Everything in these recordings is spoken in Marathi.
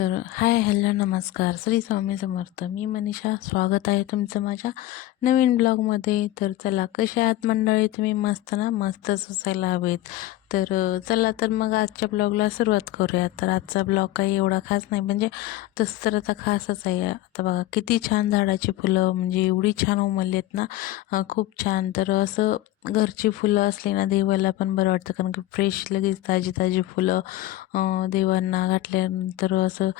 तर हाय हॅलो नमस्कार श्री स्वामी समर्थ. मी मनीषा, स्वागत आहे तुमचं माझ्या नवीन ब्लॉगमध्ये. तर चला, कसे आहात मंडळी? तुम्ही मस्त ना? मस्तच असायला हवेत. तर चला तर मग आजच्या ब्लॉगला सुरुवात करूया. तर आजचा ब्लॉग काही एवढा खास नाही, म्हणजे तसं तर आता खासच आहे. आता बघा किती छान झाडाची फुलं, म्हणजे एवढी छान उमललेत ना, खूप छान. तर असं घरची फुलं असली ना, देवाला पण बरं वाटतं, कारण की फ्रेश लगेच ताजी ताजी फुलं देवांना घातल्यानंतर असं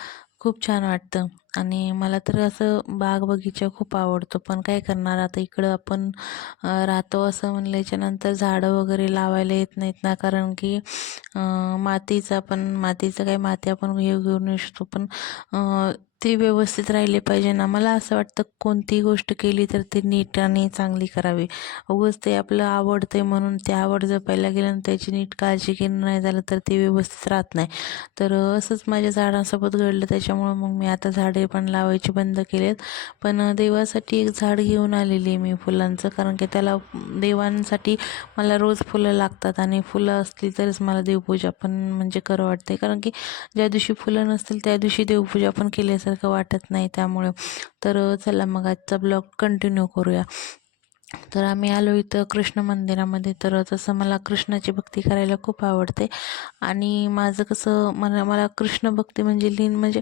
खूप छान वाटतं. आणि मला तर असं बाग बगीचा खूप आवडतो, पण काय करणार आता, इकडं आपण राहतो असं म्हणल्याच्यानंतर झाडं वगैरे लावायला येत नाहीत ना, कारण की मातीचं काय, माती आपण हे घेऊन येऊ शकतो, पण ते व्यवस्थित राहिले पाहिजे ना. मला असं वाटतं कोणतीही गोष्ट केली तर ती नीट आणि चांगली करावी. उगाच ते आपलं आवडते म्हणून ते आवड जपायला गेलं आणि त्याची नीट काळजी घेणं नाही झालं तर ते व्यवस्थित राहत नाही. तर असंच माझ्या झाडांसोबत घडलं, त्याच्यामुळं मग मी आता झाडे पण लावायची बंद केलेत. पण देवासाठी एक झाड घेऊन आलेली आहे मी फुलांचं, कारण की त्याला देवांसाठी मला रोज फुलं लागतात, आणि फुलं असली तरच मला देवपूजा पण म्हणजे करू वाटते, कारण की ज्या दिवशी फुलं नसतील त्या दिवशी देवपूजा पण केल्यासारखं वाटत नाही. त्यामुळे तर चला मग आजचा ब्लॉग कंटिन्यू करूया. तर आम्ही आलो इथं कृष्ण मंदिरामध्ये. तर तसं मला कृष्णाची भक्ती करायला खूप आवडते, आणि माझं कसं मला कृष्ण भक्ती म्हणजे म्हणजे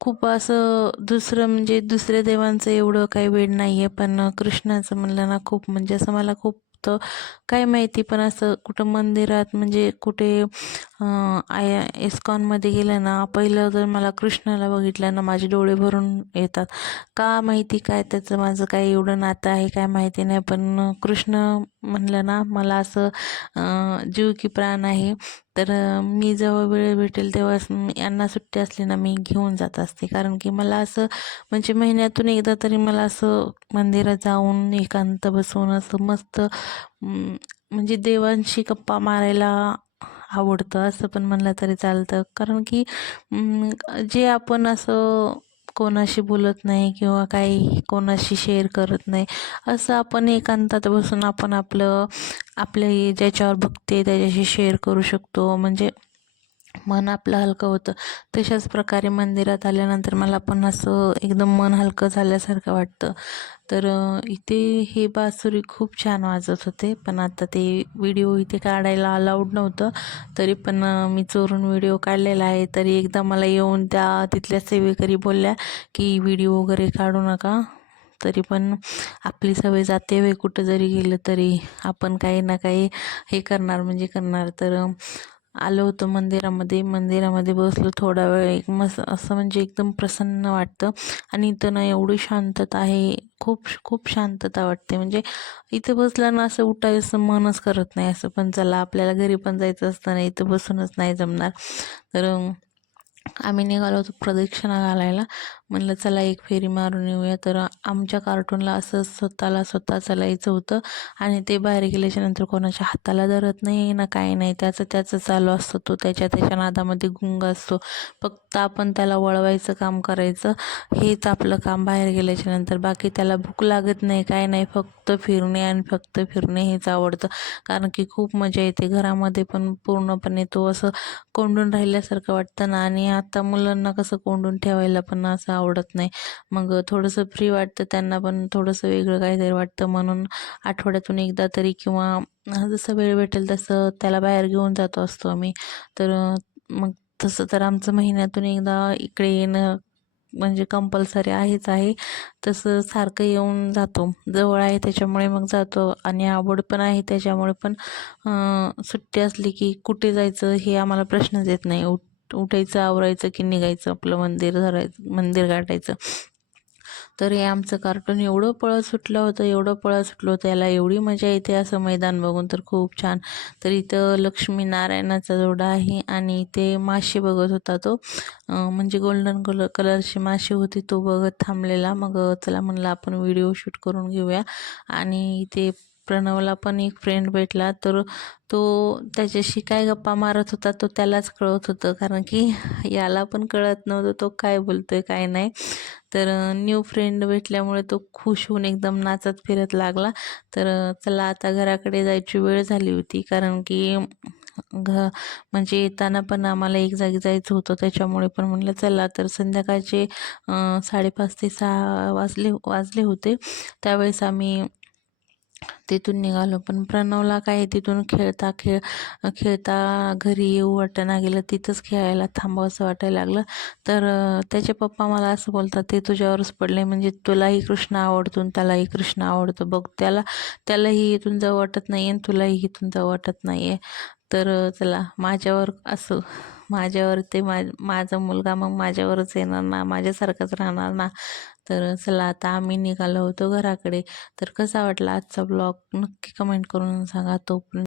खूप असं दुसरं, म्हणजे दुसऱ्या देवांचं एवढं काही वेड नाही आहे, पण कृष्णाचं म्हणलं ना खूप, म्हणजे असं मला खूप तर काय माहिती, पण असं कुठं मंदिरात म्हणजे कुठे इस्कॉनमध्ये गेलं ना, पहिलं जर मला कृष्णाला बघितलं ना माझे डोळे भरून येतात. का माहिती, काय त्याचं माझं काही एवढं नातं आहे काय माहिती नाही, पण कृष्ण म्हणलं ना मला असं जीव की प्राण आहे. तर मी जेव्हा वेळ भेटेल तेव्हा यांना सुट्टी असली ना, मी घेऊन जात असते, कारण की मला असं म्हणजे महिन्यातून एकदा तरी मला असं मंदिरात जाऊन एकांत बसून असं मस्त म्हणजे देवांशी गप्पा मारायला आवडतं, असं पण म्हणलं तरी चालतं. कारण की जे आपण असं कोणाशी बोलत नाही किंवा काही कोणाशी शेअर करत नाही, असं आपण एकांतात बसून आपण आपले ज्याच्यावर भक्ती आहे त्याच्याशी शेअर करू शकतो, म्हणजे मन आपलं हलकं होतं. तशाच प्रकारे मंदिरात आल्यानंतर मला पण असं एकदम मन हलकं झाल्यासारखं वाटतं. तर इथे हे बासुरी खूप छान वाजत होते, पण आता ते व्हिडिओ इथे काढायला अलाउड नव्हतं, तरी पण मी चोरून व्हिडिओ काढलेला आहे. तरी एकदा मला येऊन त्या तिथल्या सेवेकरी बोलल्या की व्हिडिओ वगैरे काढू नका. तरी पण आपली सवय जाते वे, कुठं जरी गेलं तरी आपण काही ना काही हे करणार म्हणजे करणार. तर आलो होतो मंदिरामध्ये बसलो थोडा वेळ. एक मस्त असं म्हणजे एकदम प्रसन्न वाटतं, आणि इथं ना एवढी शांतता आहे, खूप खूप शांतता वाटते. म्हणजे इथं बसलं ना असं उठायचं मनच करत नाही. असं पण चला, आपल्याला घरी पण जायचं असतं ना, इथं बसूनच नाही जमणार. तर आम्ही निघालो होतो प्रदक्षिणा घालायला. म्हणलं चला एक फेरी मारून येऊया. तर आमच्या कार्टूनला असं स्वतः चालायचं होतं, आणि ते बाहेर गेल्याच्या नंतर कोणाच्या हाताला धरत नाही ना, काही नाही, त्याचं चालू असतं. तो त्याच्या नादामध्ये गुंग असतो. फक्त आपण त्याला वळवायचं काम करायचं, हेच आपलं काम बाहेर गेल्याच्या नंतर. बाकी त्याला भूक लागत नाही, काय नाही, फक्त फिरणे आणि फक्त फिरणे हेच आवडतं, कारण की खूप मजा येते. घरामध्ये पण पूर्णपणे तो असं कोंडून राहिल्यासारखं वाटतं ना, आणि आता मुलांना कसं कोंडून ठेवायला पण असं आवडत नाही. मग थोडंसं फ्री वाटतं त्यांना, पण थोडंसं वेगळं काहीतरी वाटतं, म्हणून आठवड्यातून एकदा तरी किंवा जसं वेळ भेटेल तसं त्याला बाहेर घेऊन जातो असतो आम्ही. तर मग तसं तर आमचं महिन्यातून एकदा इकडे येणं म्हणजे कंपल्सरी आहेच आहे. तसं सारखं येऊन जातो, जवळ आहे त्याच्यामुळे मग जातो, आणि आवड पण आहे त्याच्यामुळे. पण सुट्टी असली की कुठे जायचं हे आम्हाला प्रश्नच येत नाही. उठायचं, आवरायचं की निघायचं, आपलं मंदिर गाठायचं. तर हे आमचं कार्टून एवढं पळत सुटलं होतं, याला एवढी मजा येते असं मैदान बघून, तर खूप छान. तर इथं लक्ष्मीनारायणाचा जोडा आहे, आणि ते माशी बघत होता तो, म्हणजे गोल्डन कलरची माशी होती, तो बघत थांबलेला. मग चला म्हणलं आपण व्हिडिओ शूट करून घेऊया. आणि ते प्रणवला पण एक फ्रेंड भेटला, तर तो त्याच्याशी काय गप्पा मारत होता तो त्यालाच कळत होतं, कारण की याला पण कळत नव्हतं तो काय बोलतोय काय नाही. तर न्यू फ्रेंड भेटल्यामुळे तो खुश होऊन एकदम नाचत फिरत लागला. तर चला आता घराकडे जायची वेळ झाली होती, कारण की म्हणजे येताना पण आम्हाला एक जागी जायचं होतं, त्याच्यामुळे पण म्हटलं चला. तर संध्याकाळचे 5:30 ते 6 वाजले होते. त्यावेळेस आम्ही तिथून निघालो. पण प्रणवला काय तिथून खेळता घरी येऊ वाटेना गेलं, तिथंच खेळायला थांबावंसं वाटायला लागलं. तर त्याचे पप्पा मला असं बोलतात, ते तुझ्यावरच पडले, म्हणजे तुलाही कृष्ण आवडतो आणि त्यालाही कृष्ण आवडतो बघ. त्यालाही इथून जाऊ वाटत नाही आणि तुलाही इथून जाऊ वाटत नाही आहे. तर चला, माझ्यावर असं माझ्यावर ते माझा मुलगा मग माझ्यावरच येणार ना, माझ्यासारखाच राहणार ना. तर चला, आता आम्ही निघालो होतो घराकडे. तर कसा वाटला आजचा ब्लॉग नक्की कमेंट करून सांगा. तोपर्यंत